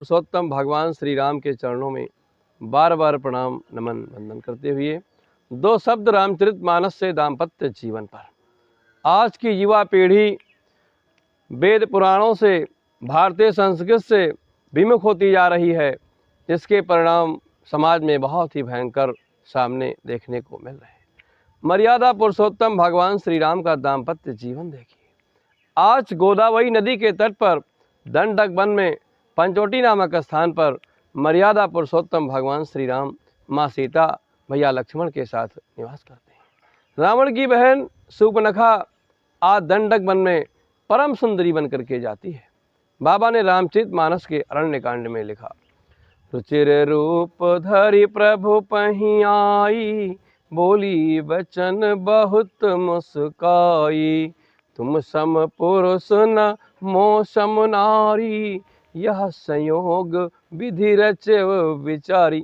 पुरुषोत्तम भगवान श्री राम के चरणों में बार बार प्रणाम नमन वंदन करते हुए दो शब्द रामचरितमानस से दाम्पत्य जीवन पर। आज की युवा पीढ़ी वेद पुराणों से, भारतीय संस्कृति से विमुख होती जा रही है, जिसके परिणाम समाज में बहुत ही भयंकर सामने देखने को मिल रहे हैं। मर्यादा पुरुषोत्तम भगवान श्री राम का दाम्पत्य जीवन देखिए। आज गोदावरी नदी के तट पर दंडक वन में पंचवटी नामक स्थान पर मर्यादा पुरुषोत्तम भगवान श्री राम माँ सीता भैया लक्ष्मण के साथ निवास करते हैं। रावण की बहन शूर्पणखा आज दंडक वन में परम सुंदरी बन करके जाती है। बाबा ने रामचरितमानस के अरण्य कांड में लिखा, रुचिर रूप धरि प्रभु पहीं आई, बोली वचन बहुत मुस्काई, तुम सम पुरुष न मोह सम नारी, यह संयोग विधि रचे विचारी।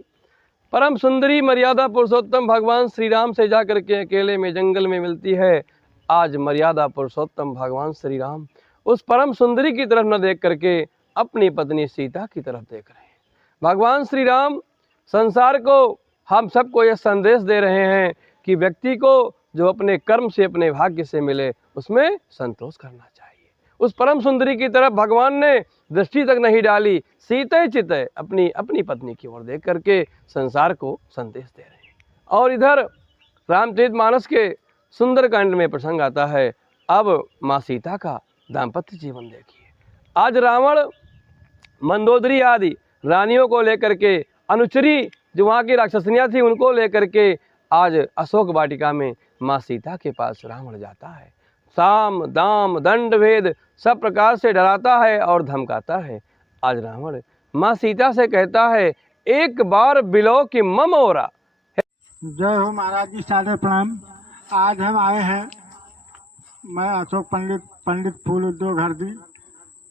परम सुंदरी मर्यादा पुरुषोत्तम भगवान श्री राम से जाकर के अकेले में जंगल में मिलती है। आज मर्यादा पुरुषोत्तम भगवान श्री राम उस परम सुंदरी की तरफ न देख करके अपनी पत्नी सीता की तरफ देख रहे हैं। भगवान श्री राम संसार को, हम सबको यह संदेश दे रहे हैं कि व्यक्ति को जो अपने कर्म से, अपने भाग्य से मिले, उसमें संतोष करना चाहिए। उस परम सुंदरी की तरफ भगवान ने दृष्टि तक नहीं डाली, सीते चिते अपनी पत्नी की ओर देख करके संसार को संदेश दे रहे हैं। और इधर रामचरितमानस के सुंदर कांड में प्रसंग आता है। अब माँ सीता का दाम्पत्य जीवन देखिए। आज रावण मंदोदरी आदि रानियों को लेकर के, अनुचरी जो वहाँ की राक्षसनियाँ थी उनको लेकर के आज अशोक वाटिका में माँ सीता के पास रावण जाता है। साम दाम दंड भेद सब प्रकार से डराता है और धमकाता है। आज रावण माँ सीता से कहता है, एक बार बिलो कि मम ओरा। जय हो महाराज जी, सादर प्रणाम। आज हम आए हैं, मैं अशोक पंडित फूल उद्योग हरदी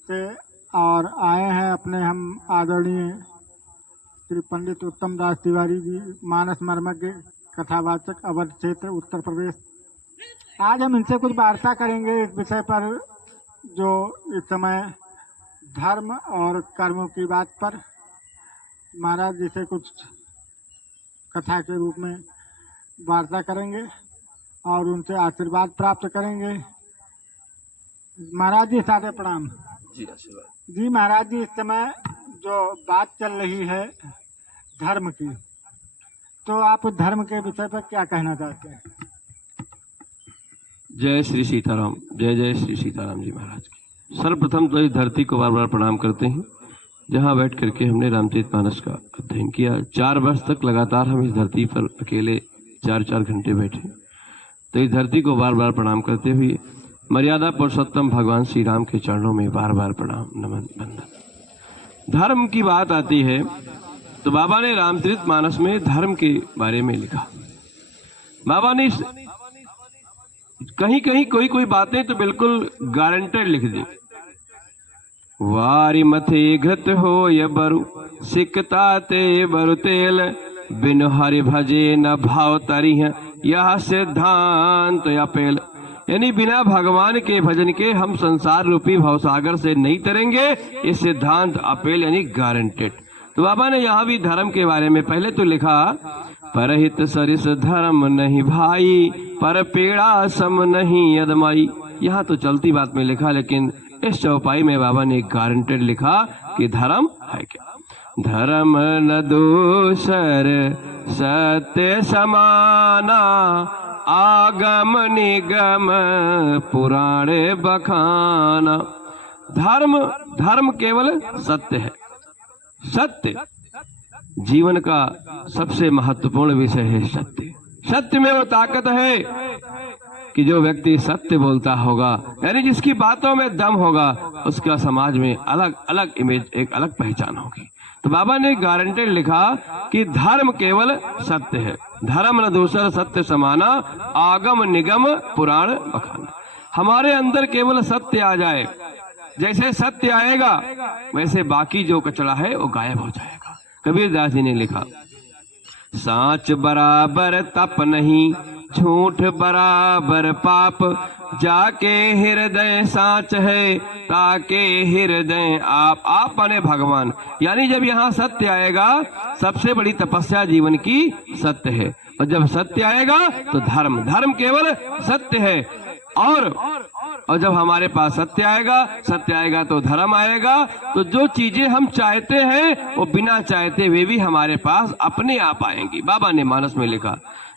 से, और आए हैं अपने हम आदरणीय श्री पंडित उत्तम दास तिवारी जी, मानस मर्मज्ञ, कथावाचक, अवध क्षेत्र, उत्तर प्रदेश। आज हम इनसे कुछ वार्ता करेंगे इस विषय पर, जो इस समय धर्म और कर्मों की बात पर। महाराज जी से कुछ कथा के रूप में वार्ता करेंगे और उनसे आशीर्वाद प्राप्त करेंगे। महाराज जी सादर प्रणाम। जी आशीर्वाद। जी महाराज जी, इस समय जो बात चल रही है धर्म की, तो आप धर्म के विषय पर क्या कहना चाहते हैं? जय श्री सीताराम, जय जय श्री सीताराम जी महाराज की। सर्वप्रथम तो इस धरती को बार बार प्रणाम करते हैं जहाँ बैठ करके हमने रामचरितमानस का अध्ययन किया। 4 वर्ष तक लगातार हम इस धरती पर अकेले 4-4 घंटे बैठे, तो इस धरती को बार बार प्रणाम करते हुए मर्यादा पुरुषोत्तम भगवान श्री राम के चरणों में बार बार प्रणाम नमन वंदन। धर्म की बात आती है तो बाबा ने रामचरितमानस में धर्म के बारे में लिखा। बाबा ने कहीं कहीं कोई बातें तो बिल्कुल गारंटेड लिख दी। वारी मथे घृत हो ये बरु, सिकता ते बरु तेल, बिन हरि भजे न भाव तरी है, यह सिद्धांत अपेल। यानी बिना भगवान के भजन के हम संसार रूपी भवसागर से नहीं तरेंगे। ये सिद्धांत अपेल यानी गारंटेड। तो बाबा ने यहाँ भी धर्म के बारे में पहले तो लिखा, परहित सरिस धर्म नहीं भाई, पर पेड़ा सम नहीं यदमाई। यहाँ तो चलती बात में लिखा, लेकिन इस चौपाई में बाबा ने गारंटेड लिखा कि धर्म है क्या। धर्म न दूसर सत्य समाना, आगम निगम पुराण बखाना। धर्म केवल सत्य है। सत्य जीवन का सबसे महत्वपूर्ण विषय है। सत्य में वो ताकत है कि जो व्यक्ति सत्य बोलता होगा, यानी जिसकी बातों में दम होगा, उसका समाज में अलग अलग इमेज, एक अलग पहचान होगी। तो बाबा ने गारंटेड लिखा कि धर्म केवल सत्य है। धर्म न दूसर सत्य समाना, आगम निगम पुराण बखाना। हमारे अंदर केवल सत्य आ जाए, जैसे सत्य आएगा वैसे बाकी जो कचरा है वो गायब हो जाएगा। कबीरदास जी ने लिखा, साच बराबर तप नहीं, झूठ बराबर पाप, जाके हृदय साच है, ताके हृदय आप माने भगवान। यानी जब यहाँ सत्य आएगा, सबसे बड़ी तपस्या जीवन की सत्य है, और जब सत्य आएगा तो धर्म केवल सत्य है। और जब हमारे पास सत्य आएगा तो धर्म आएगा। तो जो चीजें हम चाहते हैं वो बिना चाहते हुए भी हमारे पास अपने आप आएंगी। बाबा ने मानस में लिखा,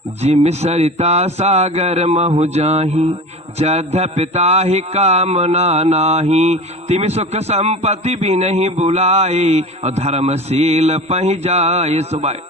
जिम सरिता सागर महु जाही, जध पिता ही कामना नाही, तिम सुख संपत्ति भी नहीं बुलाए, और धर्मशील पहि जाए सुबाए।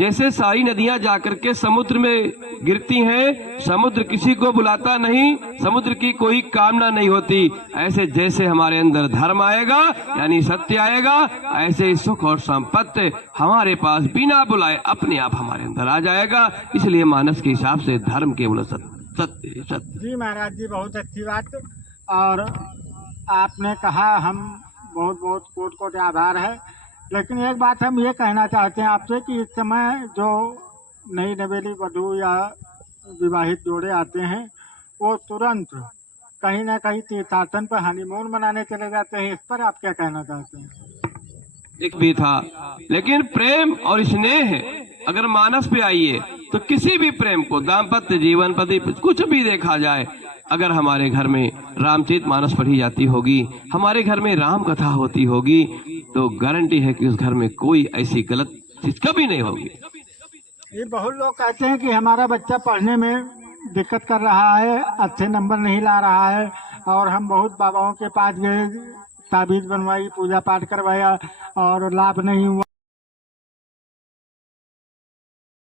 जैसे सारी नदियां जाकर के समुद्र में गिरती हैं, समुद्र किसी को बुलाता नहीं, समुद्र की कोई कामना नहीं होती, ऐसे जैसे हमारे अंदर धर्म आएगा यानी सत्य आएगा, ऐसे ही सुख और संपत्ति हमारे पास बिना बुलाए अपने आप हमारे अंदर आ जाएगा। इसलिए मानस के हिसाब से धर्म केवल सत्य। जी महाराज जी, बहुत अच्छी बात। और आपने कहा, हम बहुत बहुत कोट आभार है। लेकिन एक बात हम ये कहना चाहते हैं आपसे कि इस समय जो नई नवेली वधू या विवाहित जोड़े आते हैं, वो तुरंत कहीं ना कहीं तीर्थाटन पर हनीमून मनाने चले जाते हैं। इस पर आप क्या कहना चाहते हैं? एक भी था, लेकिन प्रेम और स्नेह अगर मानस पे आइए तो किसी भी प्रेम को, दाम्पत्य जीवन, पति, कुछ भी देखा जाए, अगर हमारे घर में रामचरित मानस पढ़ी जाती होगी, हमारे घर में राम कथा होती होगी, तो गारंटी है कि उस घर में कोई ऐसी गलत चीज कभी नहीं होगी। ये बहुत लोग कहते हैं कि हमारा बच्चा पढ़ने में दिक्कत कर रहा है, अच्छे नंबर नहीं ला रहा है, और हम बहुत बाबाओं के पास गए, ताबीज बनवाई, पूजा पाठ करवाया और लाभ नहीं हुआ।